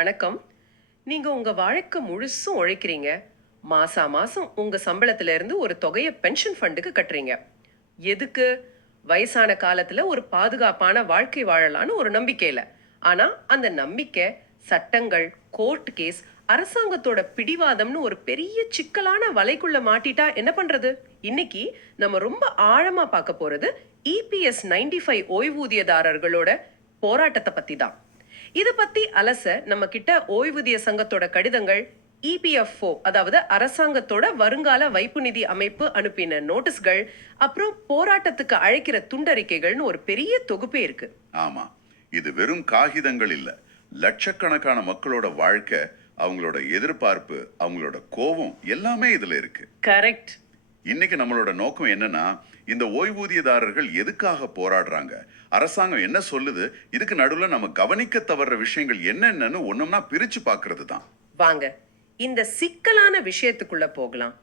வணக்கம். நீங்கள் உங்கள் வாழ்க்கை முழுசும் உழைக்கிறீங்க. மாசா மாதம் உங்கள் சம்பளத்திலேருந்து ஒரு தொகையை பென்ஷன் ஃபண்டுக்கு கட்டுறீங்க. எதுக்கு? வயசான காலத்தில் ஒரு பாதுகாப்பான வாழ்க்கை வாழலாம்னு ஒரு நம்பிக்கையில. ஆனால் அந்த நம்பிக்கை சட்டங்கள் கோர்ட் கேஸ் அரசாங்கத்தோட பிடிவாதம்னு ஒரு பெரிய சிக்கலான வலைக்குள்ள மாட்டிட்டா என்ன பண்ணுறது இன்னைக்கு நம்ம ரொம்ப ஆழமாக பார்க்க போகிறது இபிஎஸ் நைன்டி ஃபைவ் ஓய்வூதியதாரர்களோட போராட்டத்தை பற்றி தான் இதை பத்தி அலச நம்ம கிட்ட ஓய்வூதிய சங்கத்தோட கடிதங்கள் E இபிஎஃப்ஓ அதாவது அரசாங்கத்தோட வருங்கால வைப்பு நிதி அமைப்பு அனுப்பின நோட்டீஸ்கள் அப்புறம் போராட்டத்துக்கு அழைக்கிற துண்டறிக்கைகள்னு ஒரு பெரிய தொகுப்பே இருக்கு. ஆமா. இது வெறும் காகிதங்கள் இல்ல. லட்சக்கணக்கான மக்களோட வாழ்க்கை அவங்களோட எதிர்பார்ப்பு அவங்களோட கோபம் எல்லாமே இதுல இருக்கு. கரெக்ட். இன்னைக்கு நம்மளோட நோக்கம் என்னன்னா இந்த ஓய்வூதியதாரர்கள் எதுக்காக போராடுறாங்க? அரசாங்கம் என்ன சொல்லுது? இதுக்கு நடுவுல நம்ம கவனிக்க தவற விஷயங்கள் என்னென்னன்னு ஒண்ணும்னா பிரிச்சு பார்க்கிறது தான். வாங்க இந்த சிக்கலான விஷயத்துக்குள்ள போகலாம்.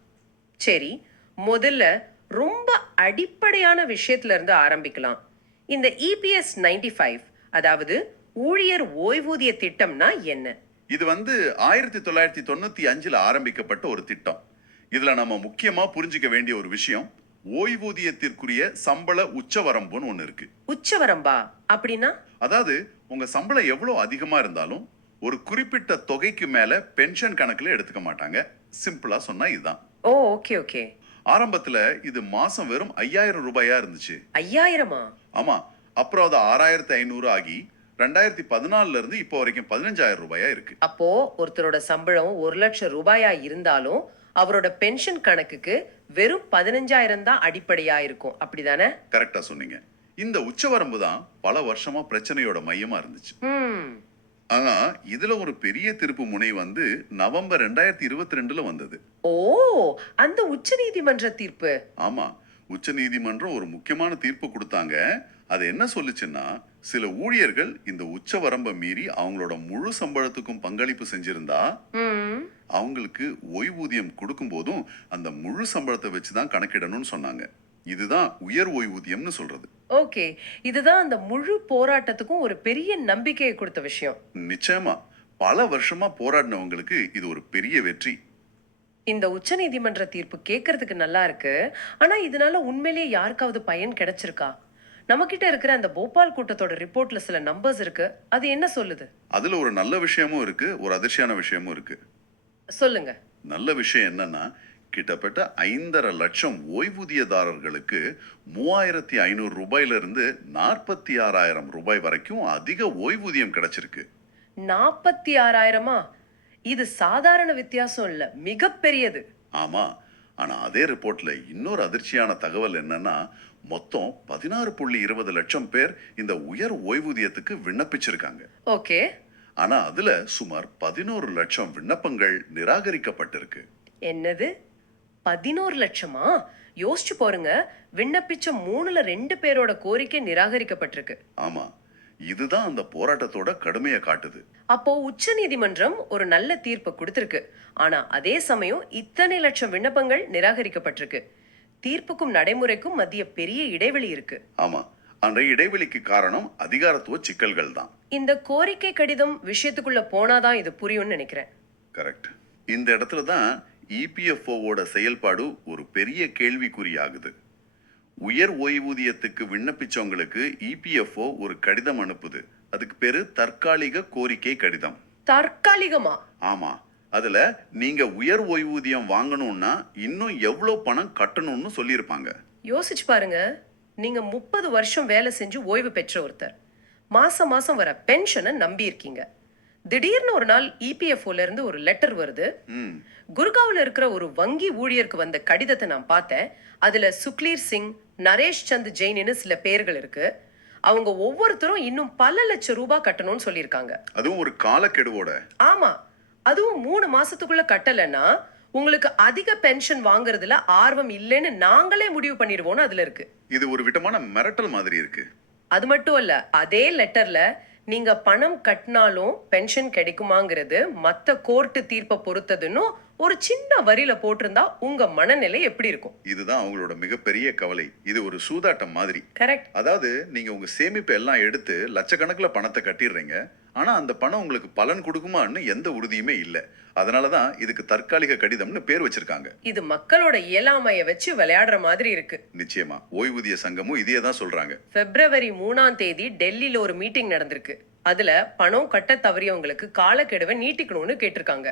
சரி முதல்ல ரொம்ப அடிப்படையான விஷயத்துல இருந்து ஆரம்பிக்கலாம். இந்த E இபிஎஸ் நைன்டி ஃபைவ் அதாவது ஊழியர் ஓய்வூதிய திட்டம்னா என்ன? இது வந்து ஆயிரத்தி தொள்ளாயிரத்தி தொண்ணூத்தி அஞ்சுல ஆரம்பிக்கப்பட்ட ஒரு திட்டம். இதுல நம்ம முக்கியமா புரிஞ்சுக்க வேண்டிய ஒரு விஷயம் ஓய்வூதியத்திற்குரிய சம்பள உச்சவரம்புன்னு ஒண்ணு இருக்கு. உச்சவரம்பா? அப்படின்னா? அதாவது உங்க சம்பளம் எவ்வளவு அதிகமா இருந்தாலும் ஒரு குறிப்பிட்ட தொகைக்கு மேல பென்ஷன் கணக்குல எடுத்துக்க மாட்டாங்க. சிம்பிளா சொன்னா இதுதான். Oh okay okay. ஆரம்பத்துல இது மாசம் வெறும் ஐயாயிரம் ரூபாயா இருந்துச்சு. ஐயாயிரமா? ஆமா. அப்புறம் அது ஆறாயிரத்தி ஐநூறு ஆகி ரெண்டாயிரத்தி பதினாலுல இருந்து இப்போ வரைக்கும் பதினஞ்சாயிரம் ரூபாயா இருக்கு. அப்போ ஒருத்தரோட சம்பளம் ஒரு லட்சம் ரூபாயா இருந்தாலும் அவரோட பென்ஷன் கணக்குக்கு வெறும் பதினஞ்சாயிரம் தான் அடிப்படையா இருக்கும் அப்படிதானே? கரெக்டா சொன்னீங்க. இந்த உச்சவரம்பு தான் பல வருஷமா பிரச்சனையோட மையமா இருந்துச்சு. ஆனா இதுல ஒரு பெரிய திருப்பு முனை வந்து நவம்பர் ரெண்டாயிரத்தி இருபத்தி ரெண்டுல வந்தது. ஓ அந்த உச்சநீதிமன்ற தீர்ப்பு. ஆமா. உச்ச நீதிமன்றம் ஒரு முக்கியமான தீர்ப்பு கொடுத்தாங்க. அது என்ன சொல்லுச்சுன்னா சில ஊழியர்கள் இந்த உச்ச வரம்பை மீறி அவங்களோட முழு சம்பளத்துக்கும் பங்களிப்பு செஞ்சிருந்தா அவங்களுக்கு ஓய்வூதியம் கொடுக்கும் போதும் அந்த முழு சம்பளத்தை வச்சு தான் கணக்கிடணும்னு சொன்னாங்க. இதுதான் உயர் ஓய்வூதியம்னு சொல்றது. ஓகே. இதுதான் அந்த முழு போராட்டத்துக்கும் ஒரு பெரிய நம்பிக்கையை கொடுத்த விஷயம். நிச்சயமா. பல வருஷமா போராடினவங்களுக்கு இது ஒரு பெரிய வெற்றி. இந்த உச்சநீதிமன்ற தீர்ப்பு கேட்கறதுக்கு நல்லா இருக்கு. ஆனா இதனால உண்மையிலேயே யாருக்காவது பயன் கிடைச்சிருக்கா? நம்ம கிட்ட இருக்கிற அந்த போபால் கூட்டத்தோட ரிப்போர்ட்ல சில நம்பர்ஸ் இருக்கு. அது என்ன சொல்லுது? அதுல ஒரு நல்ல விஷயமும் இருக்கு ஒரு அதிர்ச்சியான விஷயமும் இருக்கு. சொல்லுங்க. நல்ல விஷயம் என்னன்னா கிட்டத்தட்ட ஐந்தரை லட்சம் ஓய்வூதியதாரர்களுக்கு மூவாயிரத்தி ஐநூறு ரூபாயில இருந்து நாற்பத்தி ஆறாயிரம் ரூபாய் வரைக்கும் அதிக ஓய்வூதியம் கிடைச்சிருக்கு. நாற்பத்தி ஆறாயிரமா? இது சாதாரண வித்தியாசம் இல்ல மிகப்பெரியது. ஆமா ஆனா அதே ரிப்போர்ட்ல இன்னொரு அதிர்ச்சியான தகவல் என்னன்னா மொத்தம் பதினாறு புள்ளி இருபது லட்சம் பேர் இந்த உயர் ஓய்வூதியத்துக்கு விண்ணப்பிச்சிருக்காங்க. ஓகே. ஆனா அதுல சுமார் பதினோரு லட்சம் விண்ணப்பங்கள் நிராகரிக்கப்பட்டிருக்கு. என்னது? பதினோரு லட்சமா? யோசிச்சு பாருங்க. விண்ணப்பிச்ச மூணுல ரெண்டு பேரோட கோரிக்கை நிராகரிக்கப்பட்டிருக்கு. ஆமா. இதுதான் அந்த போராட்டத்தோட கடுமையை காட்டுது. அப்போ உச்ச நீதிமன்றம் ஒரு நல்ல தீர்ப்பு கொடுத்திருக்கு. ஆனா அதே சமயம் இத்தனை லட்சம் விண்ணப்பங்கள் நிராகரிக்கப்பட்டிருக்கு. தீர்ப்புக்கும் நடைமுறைக்கும் மத்திய பெரிய இடைவெளி இருக்கு. ஆமா. அந்த இடைவெளிக்கு காரணம் அதிகாரத்துவ சிக்கல்கள் தான். இந்த கோரிக்கை கடிதம் விஷயத்துக்குள்ள போனாதான் இது புரியும்னு நினைக்கிறேன். கரெக்ட் இந்த இடத்துல தான் இபிஎஃப்ஓவோட செயல்பாடு ஒரு பெரிய கேள்விக்குறியாகுது உயர் ஓய்வூதியத்துக்கு விண்ணப்பிச்சவங்களுக்கு இபிஎஃப்ஓ ஒரு கடிதம் அனுப்புது. அதுக்கு பேரு தற்காலிக கோரிக்கை கடிதம். தற்காலிகமா? ஆமா. அதுல நீங்க உயர் ஓய்வூதியம் வாங்கணும்னா இன்னும் எவ்வளவு பணம் கட்டணும்னு சொல்லியிருப்பாங்க. யோசிச்சு பாருங்க. நீங்க முப்பது வருஷம் வேலை செஞ்சு ஓய்வு பெற்ற ஒருத்தர். மாசம் மாசம் வர பென்ஷனை நம்பி இருக்கீங்க திடீர்னு ஒரு நாள் இபிஎஃப்ஓல இருந்து ஒரு லெட்டர் வருது. ம். குர்காவ்ல இருக்கிற ஒரு வங்கி ஊழியருக்கு வந்த கடிதத்தை நான் பார்த்தேன். அதுல சுக்லீர் சிங் நரேஷ் சந்த் ஜெயின்னு சில பேர்கள் இருக்கு. அவங்க ஒவ்வொருத்தரும் இன்னும் பல லட்சம் ரூபாய் கட்டணும்னு சொல்லியிருக்காங்க. அதுவும் ஒரு காலக்கெடுவோட. ஆமா. அதுவும் மூணு மாசத்துக்குள்ள கட்டலைன்னா உங்களுக்கு அதிக பென்ஷன் வாங்குறதுல ஆர்வம் இல்லைன்னு நாங்களே முடிவு பண்ணிடுவோம்னு அதுல இருக்கு. இது ஒரு விதமான மிரட்டல் மாதிரி இருக்கு. அது மட்டும் இல்ல அதே லெட்டர்ல நீங்க பணம் கட்டினாலும் பென்ஷன் கிடைக்குமாங்கிறது மத்த கோர்ட்டு தீர்ப்பை பொறுத்ததுன்னு ஒரு சின்ன வரியில போட்டிருந்தா உங்க மனநிலை எப்படி இருக்கும்? இதுதான் அவங்களோட மிகப்பெரிய கவலை. இது ஒரு சூதாட்டம் மாதிரி. கரெக்ட் அதாவது நீங்க உங்க சேமிப்பு எல்லாம் எடுத்து லட்சக்கணக்கில் பணத்தை கட்டிடுறீங்க. ஆனா அந்த பணம் உங்களுக்கு பலன் கொடுக்குமான்னு எந்த உறுதியுமே இல்லை. அதனால தான் இதுக்கு தற்காலிக கடிதம்னு பேர் வச்சிருக்காங்க. இது மக்களோட இயலாமைய வச்சு விளையாடுற மாதிரி இருக்கு. நிச்சயமா. ஓய்வூதிய சங்கமும் இதையே தான் சொல்றாங்க. பிப்ரவரி மூணாம் தேதி டெல்லியில ஒரு மீட்டிங் நடந்திருக்கு. அதுல பணம் கட்ட தவறியவங்களுக்கு காலக்கெடுவை நீட்டிக்கணும்னு கேட்டிருக்காங்க.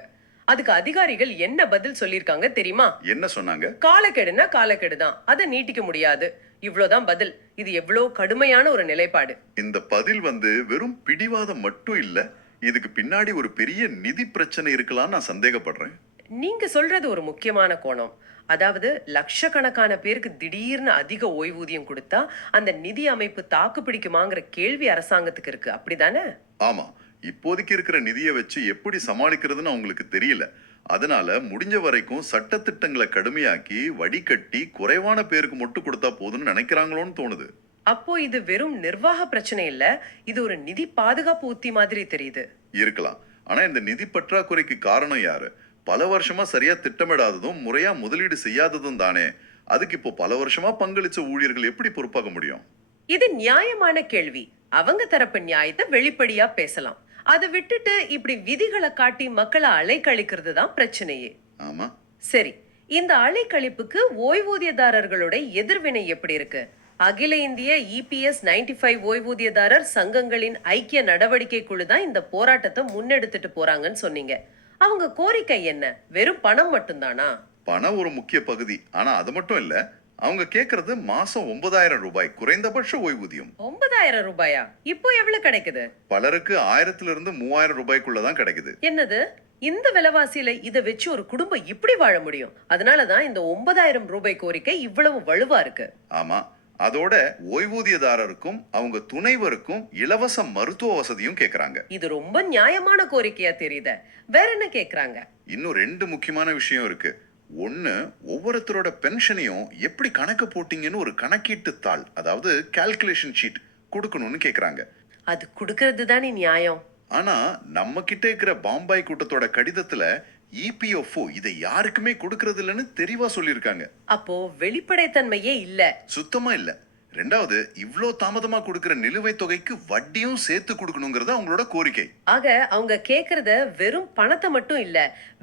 அதுக்கு அதிகாரிகள் என்ன பதில் சொல்லியிருக்காங்க தெரியுமா? என்ன சொன்னாங்க? காலக்கெடுனா காலக்கெடு தான் அதை நீட்டிக்க முடியாது. இவ்வளவுதான் பதில். இது எவ்வளவு கடுமையான ஒரு நிலைப்பாடு. இந்த பதில் வந்து வெறும் பிடிவாதம் மட்டும் இல்ல இதுக்கு பின்னாடி ஒரு பெரிய நிதி பிரச்சனை இருக்கலாம்னு நான் சந்தேகப்படுறேன். நீங்க சொல்றது ஒரு முக்கியமான கோணம். அதாவது லட்சக்கணக்கான பேருக்கு திடீர்னு அதிக ஓய்வூதியம் கொடுத்தா அந்த நிதி அமைப்பு தாக்கு பிடிக்குமாங்கிற கேள்வி அரசாங்கத்துக்கு இருக்கு. அப்படிதானே? ஆமா. இப்போதைக்கு இருக்கிற நிதியை வச்சு எப்படி சமாளிக்கிறதுன்னு அவங்களுக்கு தெரியல. அதனால முடிஞ்ச வரைக்கும் சட்டத்திட்டங்களை கடுமையாக்கி வடிகட்டி குறைவான பேருக்கு மட்டும் கொடுத்தா போதும்னு நினைக்கிறாங்களோன்னு தோணுது. அப்போ இது வெறும் நிர்வாக பிரச்சனை இல்ல இது ஒரு நிதி பாதுகாப்பு உத்தி மாதிரி தெரியுது. இருக்கலாம். ஆனா இந்த நிதி பற்றாக்குறைக்கு காரணம் யாரு? பல வருஷமா சரியா திட்டமிடாததும் முறையா முதலீடு செய்யாததும் தானே. அதுக்கு இப்போ பல வருஷமா பங்களிச்ச ஊழியர்கள் எப்படி பொறுப்பாக முடியும்? இது நியாயமான கேள்வி. அவங்க தரப்பு நியாயத்தை வெளிப்படையா பேசலாம். அதை விட்டுட்டு இப்படி விதிகளை காட்டி மக்களை அலைக்கழிக்கிறது தான் பிரச்சனையே. ஆமா. சரி இந்த அலைக்கழிப்புக்கு ஓய்வூதியதாரர்களோட எதிர்வினை எப்படி இருக்கு? அகில இந்திய இபிஎஸ் 95 ஃபைவ் ஓய்வூதியதாரர் சங்கங்களின் ஐக்கிய நடவடிக்கை குழு தான் இந்த போராட்டத்தை முன்னெடுத்துட்டு போறாங்கன்னு சொன்னீங்க. அவங்க கோரிக்கை என்ன? வெறும் பணம் மட்டும்தானா? பணம் ஒரு முக்கிய பகுதி. ஆனா அது மட்டும் இல்ல அவங்க கேக்குறது மாசம் ஒன்பதாயிரம் ரூபாய் குறைந்தபட்ச ஓய்வூதியம். ஒன்பதாயிரம் ரூபாயா? இப்போ எவ்வளவு கிடைக்குது? பலருக்கு ஆயிரத்துல இருந்து மூவாயிரம் ரூபாய்க்குள்ளதான் கிடைக்குது. என்னது? இந்த விலைவாசியில இத வச்சு ஒரு குடும்பம் இப்படி வாழ முடியும்? அதனாலதான் இந்த ஒன்பதாயிரம் ரூபாய் கோரிக்கை இவ்வளவு வலுவா இருக்கு. ஆமா. அதோட ஓய்வூதியதாரருக்கும் அவங்க துணைவருக்கும் இலவச மருத்துவ வசதியும் கேக்குறாங்க. இது ரொம்ப நியாயமான கோரிக்கையா தெரியுத. வேற என்ன கேக்குறாங்க? இன்னும் ரெண்டு முக்கியமான விஷயம் இருக்கு. ஒன்னு ஒவ்வொருத்தரோட பென்ஷனையும் எப்படி கணக்கு போட்டீங்கன்னு ஒரு கணக்கீட்டு தாள் அதாவது கால்குலேஷன் ஷீட் கொடுக்கணும்னு கேக்குறாங்க. அது குடுக்கறது தானே நியாயம். ஆனா நம்ம கிட்ட இருக்கிற பாம்பாய் கூட்டத்தோட கடிதத்துல E இபிஎஃப்ஓ இதை யாருக்குமே கொடுக்கறது இல்லைன்னு தெளிவா சொல்லியிருக்காங்க. அப்போ வெளிப்படைத்தன்மையே இல்ல. சுத்தமா இல்ல. ரெண்டாவது இவ்ளோ தாமதமா கொடுக்கிற நிலுவைத் தொகைக்கு வட்டியும் சேர்த்து கொடுக்கணுங்கிறது அவங்களோட கோரிக்கை. ஆக அவங்க கேக்குறத வெறும் பணத்தை மட்டும் இல்ல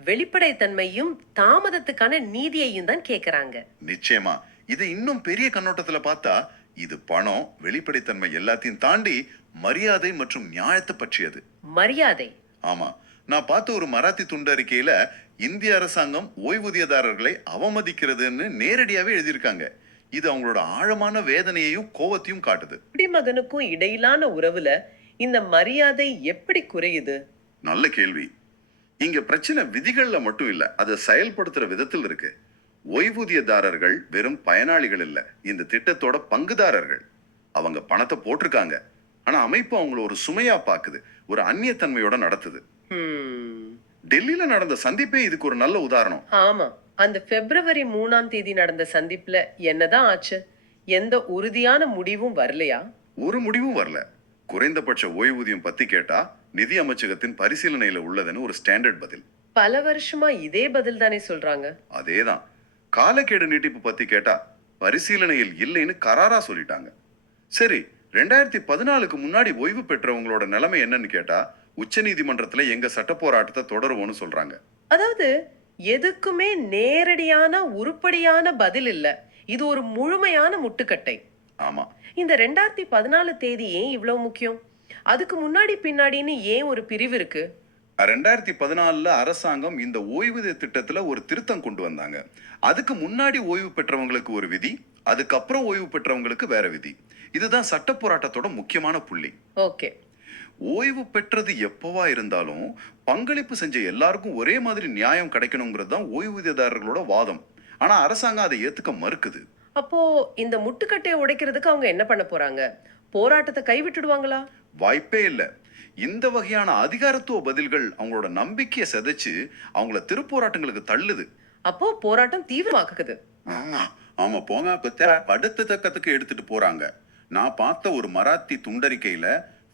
வெளிப்படைத்தன்மையும் தாமதத்துக்கான நீதியையும் தான் கேக்குறாங்க. நிச்சயமா. இது இன்னும் பெரிய கண்ணோட்டத்துல பார்த்தா இது பணம் வெளிப்படைத்தன்மை எல்லாத்தையும் தாண்டி மரியாதை மற்றும் நியாயத்தை பற்றியது. மரியாதை. ஆமா. நான் பார்த்த ஒரு மராத்தி துண்டறிக்கையில இந்திய அரசாங்கம் ஓய்வூதியதாரர்களை அவமதிக்கிறதுன்னு நேரடியாவே எழுதியிருக்காங்க. இது அவங்களோட ஆழமான வேதனையையும் கோவத்தையும் காட்டுது. குடிமகனுக்கும் இடையிலான உறவுல இந்த மரியாதை எப்படி குறையுது? நல்ல கேள்வி. இங்க பிரச்சனை விதிகள்ல மட்டும் இல்ல அதை செயல்படுத்துற விதத்தில் இருக்கு. ஓய்வூதியதாரர்கள் வெறும் பயனாளிகள் இல்ல இந்த திட்டத்தோட பங்குதாரர்கள். அவங்க பணத்தை போட்டிருக்காங்க. ஆனா அமைப்பு அவங்கள ஒரு சுமையா பாக்குது ஒரு அந்நியத்தன்மையோட நடத்துது. டெல்லியில நடந்த சந்திப்பே இதுக்கு ஒரு நல்ல உதாரணம். ஆமா. அந்த பிப்ரவரி மூணாம் தேதி நடந்த சந்திப்புல என்னதான் ஆச்சு? எந்த உறுதியான முடிவும் வரலையா? ஒரு முடிவும் வரல. குறைந்தபட்ச ஓய்வூதியம் பத்தி கேட்டா நிதி அமைச்சகத்தின் பரிசீலனையில உள்ளதுன்னு ஒரு ஸ்டாண்டர்ட் பதில். பல வருஷமா இதே பதில் தானே சொல்றாங்க. அதேதான். காலக்கெடு நீட்டிப்பு பத்தி கேட்டா பரிசீலனையில் இல்லைன்னு கராரா சொல்லிட்டாங்க. சரி ரெண்டாயிரத்தி பதினாலுக்கு முன்னாடி ஓய்வு பெற்றவங்களோட நிலைமை என்னன்னு கேட்டா உச்சநீதிமன்றத்துல எங்க சட்ட போராட்டத்தை தொடருவோம்னு சொல்றாங்க. அதாவது எதுக்குமே நேரடியான உருப்படியான பதில் இல்ல. இது ஒரு முழுமையான முட்டுக்கட்டை. ஆமா. இந்த ரெண்டாயிரத்தி பதினாலு தேதி ஏன் இவ்வளவு முக்கியம்? அதுக்கு முன்னாடி பின்னாடின்னு ஏன் ஒரு பிரிவு இருக்கு? ரெண்டாயிரத்தி பதினாலுல அரசாங்கம் இந்த ஓய்வூதிய திட்டத்துல ஒரு திருத்தம் கொண்டு வந்தாங்க. அதுக்கு முன்னாடி ஓய்வு பெற்றவங்களுக்கு ஒரு விதி அதுக்கப்புறம் ஓய்வு பெற்றவங்களுக்கு வேற விதி. இதுதான் சட்ட போராட்டத்தோட முக்கியமான புள்ளி. ஓகே. ஓய்வு பெற்றது எப்பவா இருந்தாலும் பங்களிப்பு செஞ்ச எல்லாருக்கும் ஒரே மாதிரி நியாயம் கிடைக்கணுங்கிறது தான் ஓய்வூதியதாரர்களோட வாதம். ஆனா அரசாங்கம் அதை ஏத்துக்க மறுக்குது. அப்போ இந்த முட்டுக்கட்டையை உடைக்கிறதுக்கு அவங்க என்ன பண்ண போறாங்க? போராட்டத்தை கைவிட்டுடுவாங்களா? வாய்ப்பே இல்லை. இந்த வகையான அதிகாரத்துவ பதில்கள் அவங்களோட நம்பிக்கையை சிதைச்சு அவங்கள திருப்போராட்டங்களுக்கு தள்ளுது. அப்போ போராட்டம் தீவிரமாக்குது. ஆமா ஆமா போங்க அடுத்த தக்கத்துக்கு எடுத்துட்டு போறாங்க. நான் பார்த்த ஒரு மராத்தி துண்டறிக்கையில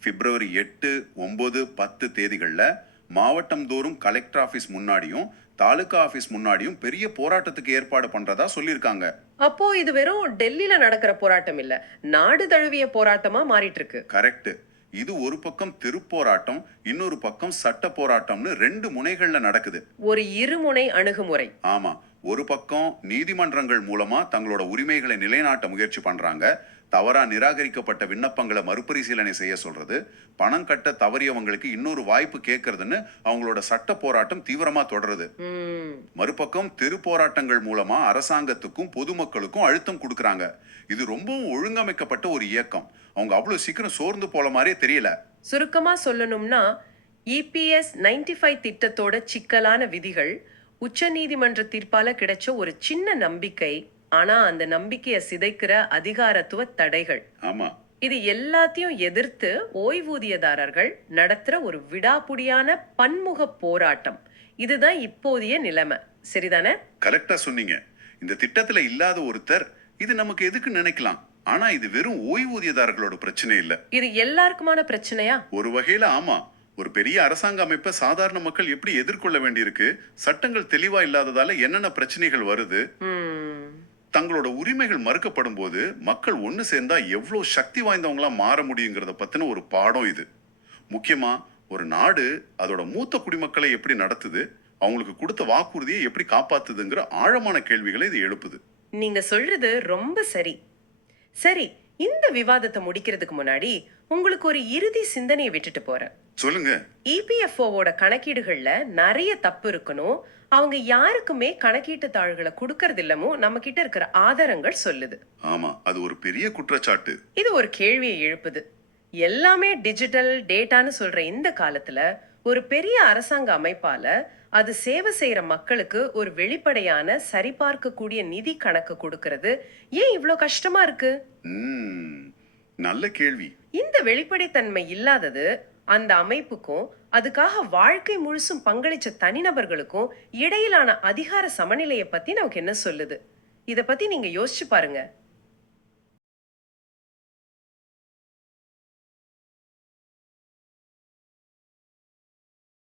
பிப்ரவரி எட்டு ஒன்பது பத்து தேதிகள்ல மாவட்டம் தோறும் கலெக்டர் ஆபீஸ் முன்னாடியும் தாலுகா ஆபீஸ் முன்னாடியும் பெரிய போராட்டத்துக்கு ஏற்பாடு பண்றதா சொல்லியிருக்காங்க. அப்போ இது வெறும் டெல்லியில நடக்கிற போராட்டம் இல்ல நாடு தழுவிய போராட்டமா மாறிட்டு இருக்கு கரெக்ட் இது ஒரு பக்கம் திருப்போராட்டம் இன்னொரு பக்கம் சட்ட போராட்டம்னு ரெண்டு முனைகள்ல நடக்குது. ஒரு இருமுனை அணுகுமுறை. ஆமா ஒரு பக்கம் நீதிமன்றங்கள் மூலமா தங்களோட உரிமைகளை நிலைநாட்ட முயற்சி பண்றாங்க தவறா நிராகரிக்கப்பட்ட விண்ணப்பங்களை மறுபரிசீலனை செய்ய சொல்றது பணம் கட்ட தவறியவங்களுக்கு இன்னொரு வாய்ப்பு கேட்கறதுன்னு அவங்களோட சட்ட போராட்டம் தீவிரமா தொடருது. மறுபக்கம் தெரு போராட்டங்கள் மூலமா அரசாங்கத்துக்கும் பொதுமக்களுக்கும் அழுத்தம் கொடுக்கறாங்க. இது ரொம்பவும் ஒழுங்கமைக்கப்பட்ட ஒரு இயக்கம். அவங்க அவ்வளவு சீக்கிரம் சோர்ந்து போல மாதிரியே தெரியல. சுருக்கமா சொல்லணும்னா இபிஎஸ் 95 ஃபைவ் திட்டத்தோட சிக்கலான விதிகள் உச்சநீதிமன்ற தீர்ப்பால கிடைச்ச ஒரு சின்ன நம்பிக்கை ஆனா அந்த நம்பிக்கையை சிதைக்கிற அதிகாரத்துவ தடைகள். ஆமா. இது எல்லாத்தையும் எதிர்த்து ஓய்வூதியதாரர்கள் நடத்துற ஒரு விடாப்புடியான பன்முக போராட்டம். இதுதான் இப்போதைய நிலைமை. சரிதானே? கரெக்டா சொன்னீங்க. இந்த திட்டத்துல இல்லாத ஒருத்தர் இது நமக்கு எதுக்கு நினைக்கலாம். ஆனா இது வெறும் ஓய்வூதியதாரர்களோட பிரச்சனை இல்ல. இது எல்லாருக்குமான பிரச்சனையா? ஒரு வகையில ஆமா. ஒரு பெரிய அரசாங்க அமைப்பை சாதாரண மக்கள் எப்படி எதிர்கொள்ள வேண்டியிருக்கு? சட்டங்கள் தெளிவா இல்லாததால என்னென்ன பிரச்சனைகள் வருது? தங்களோட உரிமைகள் மறுக்கப்படும் போது மக்கள் ஒன்று சேர்ந்தா எவ்வளோ சக்தி வாய்ந்தவங்களா மாற முடியுங்கிறத பற்றின ஒரு பாடம் இது. முக்கியமாக ஒரு நாடு அதோட மூத்த குடிமக்களை எப்படி நடத்துது அவங்களுக்கு கொடுத்த வாக்குறுதியை எப்படி காப்பாத்துதுங்கிற ஆழமான கேள்விகளை இது எழுப்புது. நீங்க சொல்றது ரொம்ப சரி. சரி இந்த விவாதத்தை முடிக்கிறதுக்கு முன்னாடி உங்களுக்கு ஒரு இறுதி சிந்தனையை விட்டுட்டு போறேன். சொல்லுங்க. E இபிஎஃப்ஓவோட கணக்கீடுகள்ல நிறைய தப்பு இருக்கணும். அவங்க யாருக்குமே கணக்கீட்டு தாள்களை கொடுக்கறது இல்லமோ நம்ம கிட்ட இருக்கிற ஆதாரங்கள் சொல்லுது. ஆமா அது ஒரு பெரிய குற்றச்சாட்டு. இது ஒரு கேள்வியை எழுப்புது. எல்லாமே டிஜிட்டல் டேட்டான்னு சொல்ற இந்த காலத்துல ஒரு பெரிய அரசாங்க அமைப்பால அது சேவை செய்யற மக்களுக்கு ஒரு வெளிப்படையான சரிபார்க்கக்கூடிய நிதி கணக்கு கொடுக்கறது ஏன் இவ்ளோ கஷ்டமா இருக்கு? நல்ல கேள்வி. இந்த வெளிப்படைத்தன்மை இல்லாதது அந்த அமைப்புக்கும் அதுக்காக வாழ்க்கை முழுசும் பங்களிச்ச தனிநபர்களுக்கும் இடையிலான அதிகார சமநிலையை பத்தி நமக்கு என்ன சொல்லுது? இத பத்தி நீங்க யோசிச்சு பாருங்க.